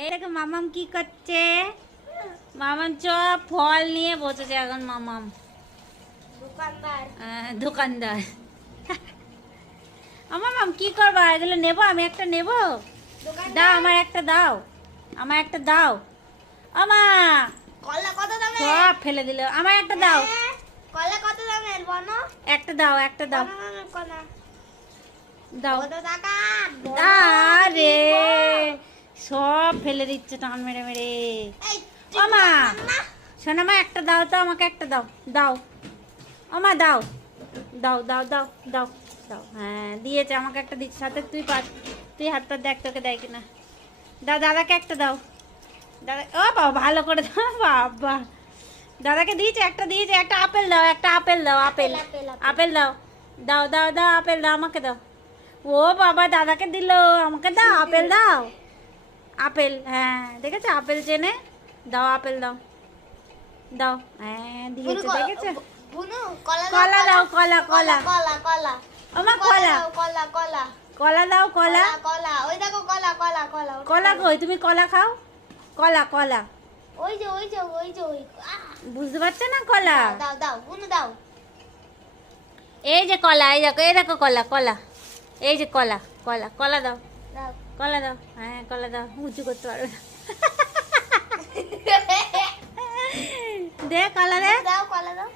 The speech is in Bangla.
এই দেখো মামাম কি করছে। মামাম সব ফল নিয়ে বসেছে এখন মামাম। দোকানদার মামাম কি করবা? এগুলো নেবো, আমি একটা নেবো। দাও আমার একটা, দাও আমার একটা, দাও। আমা কলা কত দামের? সব ফেলে দিল, আমার একটা দাও। কলা কত দামের বলো? একটা দাও, একটা দাও, কলা দাও। কত টাকা? আরে সব ফেলে দিচ্ছে টান মেরে মেরে। আমা শোনা মা, একটা দাও তো, আমাকে একটা দাও, দাও আমা, দাও দাও দাও দাও দাও দাও। হ্যাঁ দিয়েছে, আমাকে একটা দিচ্ছে। সাথে তুই পার, তুই হাতটা দেখ তোকে দেয় কিনা। দাও, দাদাকে একটা দাও। দাদা, ও বাবা ভালো করে দাও বাবা। দাদাকে দিয়েছে, একটা দিয়েছে, একটা আপেল দাও, একটা আপেল দাও, আপেল আপেল দাও, দাও দাও দাও আপেল দাও, আমাকে দাও। ও বাবা দাদাকে দিল, আমাকে দাও, আপেল দাও। আপেল, হ্যাঁ দেখেছো আপেল চেনে। দাও আপেল দাও, দাও। হ্যাঁ দিয়েছে, দেখেছো। কলা দাও, কলা কলা কলা কলা আমার কলা, কলা কলা কলা দাও, কলা। কলা ওই দেখো কলা কলা কলা কলা কই? তুমি কলা খাও? কলা কলা ওই যে ওই যে ওই যে ওই বুঝতে পারছো না? কলা দাও দাও বুনু দাও। এই যে কলা, এই দেখো, এই দেখো কলা, কলা এই যে কলা, কলা কলা দাও, দাও কলা দাও। হ্যাঁ কলা দাও, উঁচু করতে পারবে না। দে কলা দে। দাও কলা দাও।